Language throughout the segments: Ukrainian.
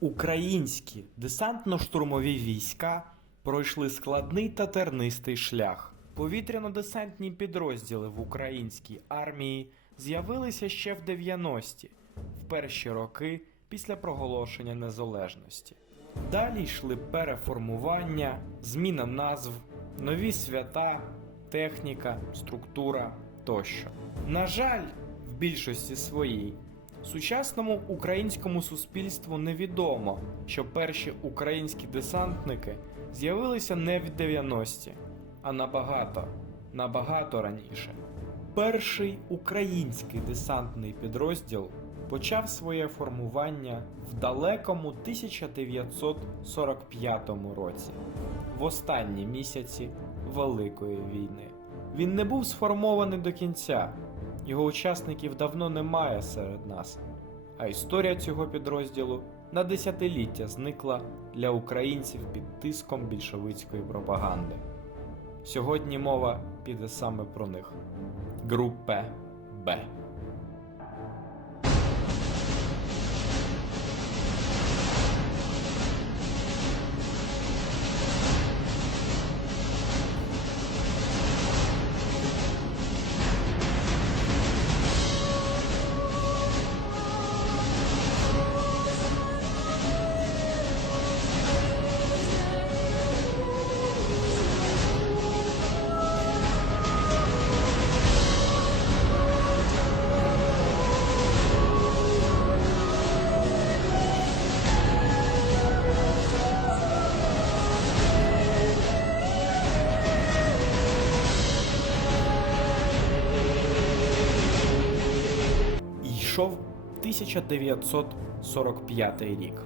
Українські десантно-штурмові війська пройшли складний та тернистий шлях. Повітряно-десантні підрозділи в українській армії з'явилися ще в 90-ті, в перші роки після проголошення незалежності. Далі йшли переформування, зміна назв, нові свята, техніка, структура тощо. На жаль, в більшості своїй Сучасному українському суспільству невідомо, що перші українські десантники з'явилися не в 90-ті, а набагато, набагато раніше. Перший український десантний підрозділ почав своє формування в далекому 1945 році, в останні місяці Великої війни. Він не був сформований до кінця, його учасників давно немає серед нас, а історія цього підрозділу на десятиліття зникла для українців під тиском більшовицької пропаганди. Сьогодні мова піде саме про них. Групе Б. І йшов 1945 рік.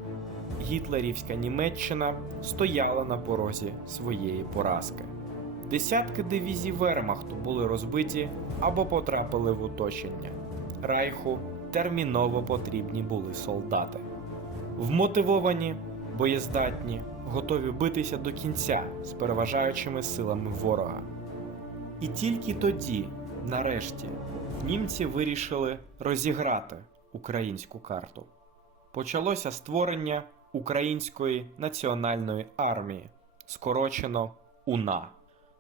Гітлерівська Німеччина стояла на порозі своєї поразки. Десятки дивізій Вермахту були розбиті або потрапили в оточення. Райху терміново потрібні були солдати. Вмотивовані, боєздатні, готові битися до кінця з переважаючими силами ворога. І тільки тоді, нарешті, німці вирішили розіграти українську карту. Почалося створення Української національної армії, скорочено УНА.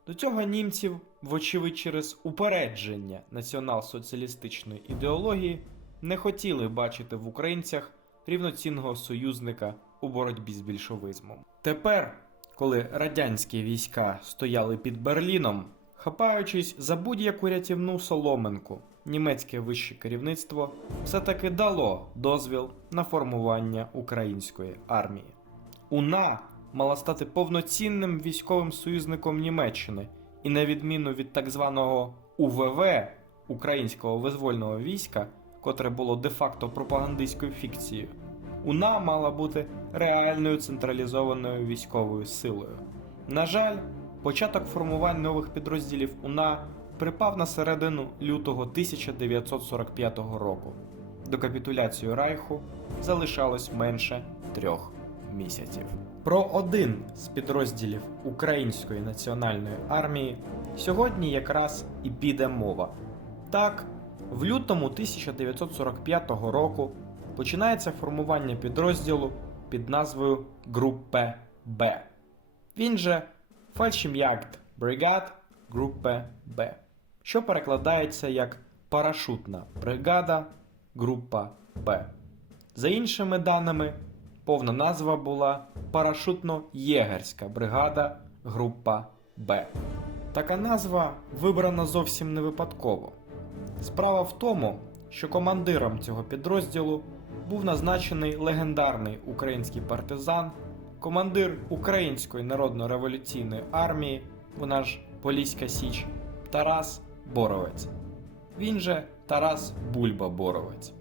До цього німців, вочевидь через упередження націонал-соціалістичної ідеології, не хотіли бачити в українцях рівноцінного союзника у боротьбі з більшовизмом. Тепер, коли радянські війська стояли під Берліном, хапаючись за будь-яку рятівну соломинку, німецьке вище керівництво все-таки дало дозвіл на формування української армії. УНА мала стати повноцінним військовим союзником Німеччини, і на відміну від так званого УВВ українського визвольного війська, котре було де-факто пропагандистською фікцією, УНА мала бути реальною централізованою військовою силою. На жаль, початок формувань нових підрозділів УНА припав на середину лютого 1945 року. До капітуляції Райху залишалось менше трьох місяців. Про один з підрозділів Української національної армії сьогодні якраз і піде мова. Так, в лютому 1945 року починається формування підрозділу під назвою Группе Б. Він же Фальшім'ягд Бригад Группе Б, що перекладається як парашутна бригада Група Б. За іншими даними, повна назва була Парашутно-єгерська бригада Група Б. Така назва вибрана зовсім не випадково. Справа в тому, що командиром цього підрозділу був назначений легендарний український партизан, командир Української народно-революційної армії, вона ж Поліська Січ, Тарас Боровець. Він же Тарас Бульба Боровець.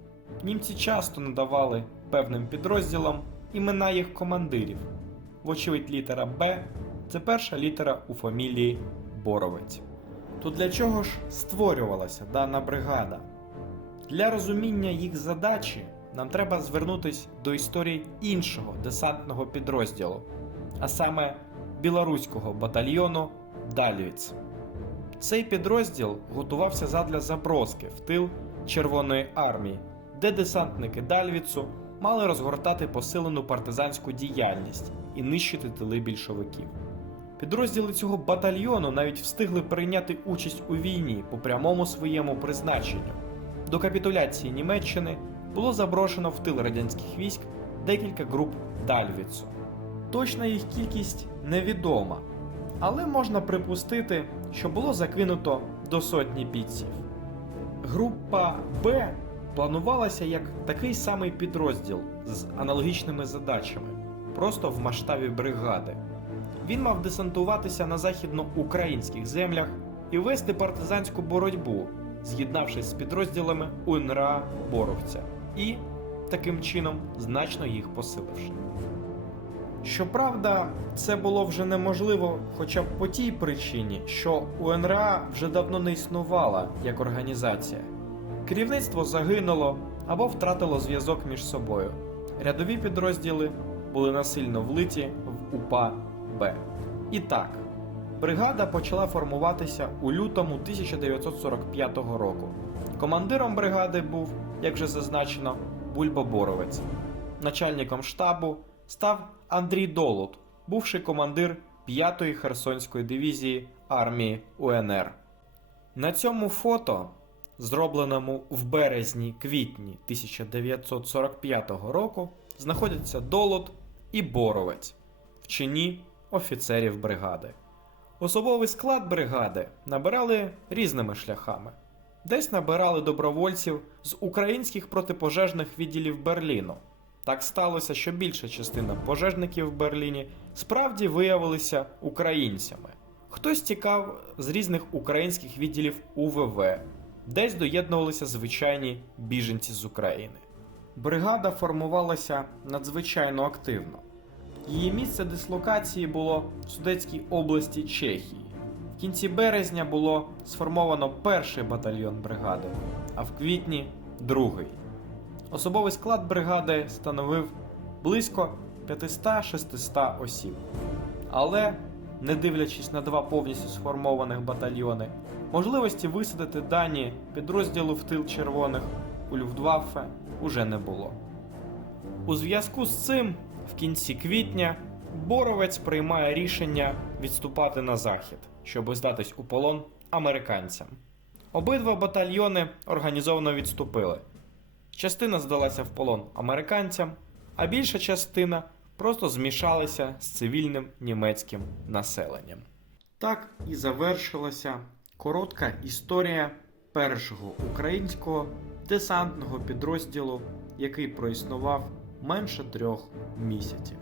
Німці часто надавали певним підрозділам імена їх командирів. Вочевидь, літера Б це перша літера у фамілії Боровець. То для чого ж створювалася дана бригада? Для розуміння їх задачі нам треба звернутися до історії іншого десантного підрозділу, а саме білоруського батальйону Дальвіц. Цей підрозділ готувався задля заброски в тил Червоної армії, де десантники Дальвіцу мали розгортати посилену партизанську діяльність і нищити тили більшовиків. Підрозділи цього батальйону навіть встигли прийняти участь у війні по прямому своєму призначенню. До капітуляції Німеччини було заброшено в тил радянських військ декілька груп Дальвіцу. Точна їх кількість невідома, але можна припустити, що було закинуто до сотні бійців. Група Б планувалася як такий самий підрозділ з аналогічними задачами, просто в масштабі бригади. Він мав десантуватися на західноукраїнських землях і вести партизанську боротьбу, з'єднавшись з підрозділами УНРА Боровця і, таким чином, значно їх посиливши. Щоправда, це було вже неможливо хоча б по тій причині, що УНРА вже давно не існувала як організація. Керівництво загинуло або втратило зв'язок між собою. Рядові підрозділи були насильно влиті в УПА Б. І так, бригада почала формуватися у лютому 1945 року. Командиром бригади був, як вже зазначено, Бульба Боровець. Начальником штабу став Андрій Долут, бувший командир 5-ї Херсонської дивізії армії УНР. На цьому фото, зробленому в березні-квітні 1945 року, знаходяться Долут і Боровець в чині офіцерів бригади. Особовий склад бригади набирали різними шляхами. Десь набирали добровольців з українських протипожежних відділів Берліну. Так сталося, що більша частина пожежників в Берліні справді виявилися українцями. Хтось тікав з різних українських відділів УВВ, десь доєднувалися звичайні біженці з України. Бригада формувалася надзвичайно активно. Її місце дислокації було в Судетській області Чехії. В кінці березня було сформовано перший батальйон бригади, а в квітні другий. Особовий склад бригади становив близько 500-600 осіб. Але, не дивлячись на два повністю сформованих батальйони, можливості висадити дані підрозділу в тил червоних у Люфтваффе уже не було. У зв'язку з цим, в кінці квітня, Боровець приймає рішення відступати на захід, щоб здатись у полон американцям. Обидва батальйони організовано відступили. Частина здалася в полон американцям, а більша частина просто змішалася з цивільним німецьким населенням. Так і завершилася коротка історія першого українського десантного підрозділу, який проіснував менше трьох місяців.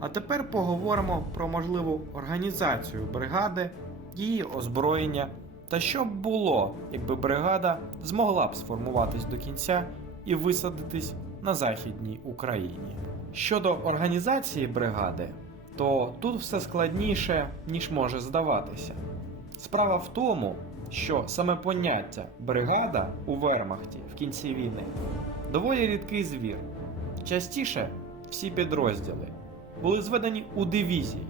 А тепер поговоримо про можливу організацію бригади, її озброєння та що б було, якби бригада змогла б сформуватись до кінця і висадитись на Західній Україні. Щодо організації бригади, то тут все складніше, ніж може здаватися. Справа в тому, що саме поняття бригада у Вермахті в кінці війни доволі рідкий звір. Частіше всі підрозділи були зведені у дивізії.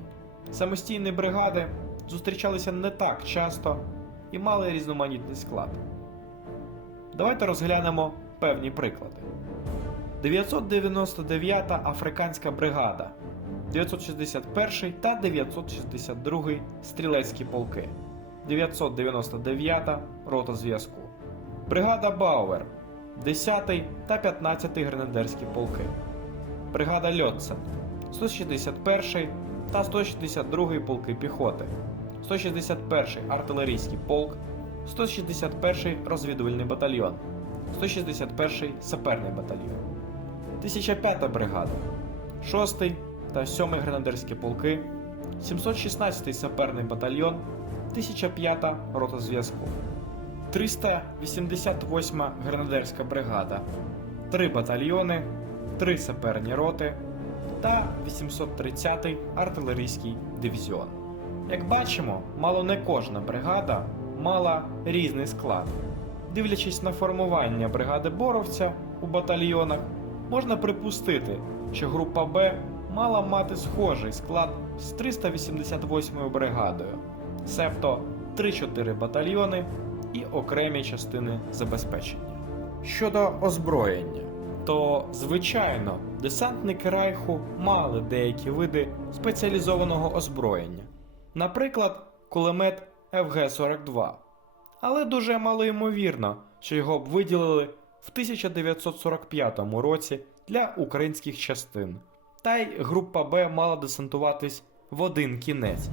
Самостійні бригади зустрічалися не так часто і мали різноманітний склад. Давайте розглянемо певні приклади. 999-та африканська бригада, 961 та 962 стрілецькі полки, 999 рота зв'язку, бригада Бауер, 10 та 15 гренадерські полки, бригада Льотцен, 161 та 162 полки піхоти, 161 артилерійський полк, 161 розвідувальний батальйон, 161 саперний батальйон, 1005 бригада, 6 та 7 гренадерські полки, 716 саперний батальйон, 1005 рота зв'язку, 388 гренадерська бригада, 3 батальйони, 3 саперні роти та 830-й артилерійський дивізіон. Як бачимо, мало не кожна бригада мала різний склад. Дивлячись на формування бригади боровця у батальйонах, можна припустити, що група Б мала мати схожий склад з 388 бригадою, себто 3-4 батальйони і окремі частини забезпечення. Щодо озброєння, то, звичайно, десантники Райху мали деякі види спеціалізованого озброєння, наприклад, кулемет ФГ-42. Але дуже малоймовірно, що його б виділили в 1945 році для українських частин, та й група Б мала десантуватись в один кінець.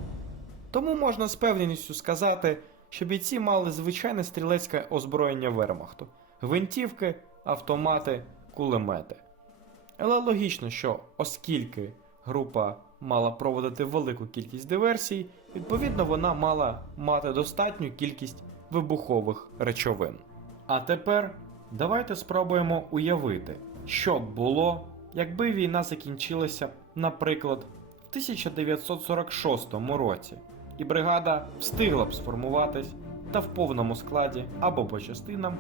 Тому можна з певністю сказати, що бійці мали звичайне стрілецьке озброєння вермахту, гвинтівки, автомати, кулемети. Але логічно, що оскільки група мала проводити велику кількість диверсій, відповідно вона мала мати достатню кількість вибухових речовин. А тепер давайте спробуємо уявити, що б було, якби війна закінчилася, наприклад, в 1946 році, і бригада встигла б сформуватись та в повному складі або по частинам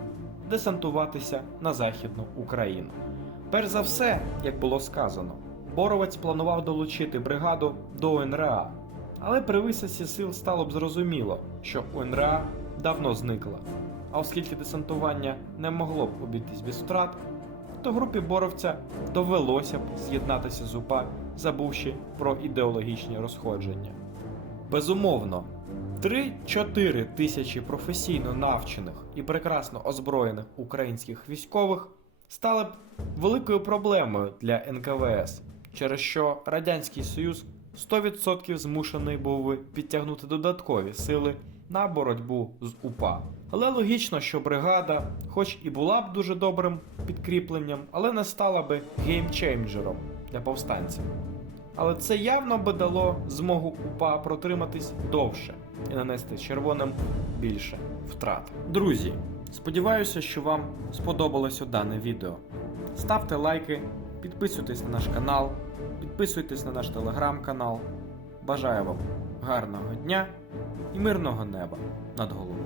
десантуватися на Західну Україну. Перш за все, як було сказано, Боровець планував долучити бригаду до УНРА, але при висадці сил стало б зрозуміло, що УНРА давно зникла. А оскільки десантування не могло б обійтись без втрат, то групі боровця довелося б з'єднатися з УПА, забувши про ідеологічні розходження. Безумовно, 3-4 тисячі професійно навчених і прекрасно озброєних українських військових стали б великою проблемою для НКВС, через що Радянський Союз 100% змушений був би підтягнути додаткові сили на боротьбу з УПА. Але логічно, що бригада, хоч і була б дуже добрим підкріпленням, але не стала би геймчейнджером для повстанців. Але це явно би дало змогу УПА протриматись довше і нанести червоним більше втрат. Друзі, сподіваюся, що вам сподобалося дане відео. Ставте лайки, підписуйтесь на наш канал, підписуйтесь на наш телеграм-канал. Бажаю вам гарного дня і мирного неба над головою.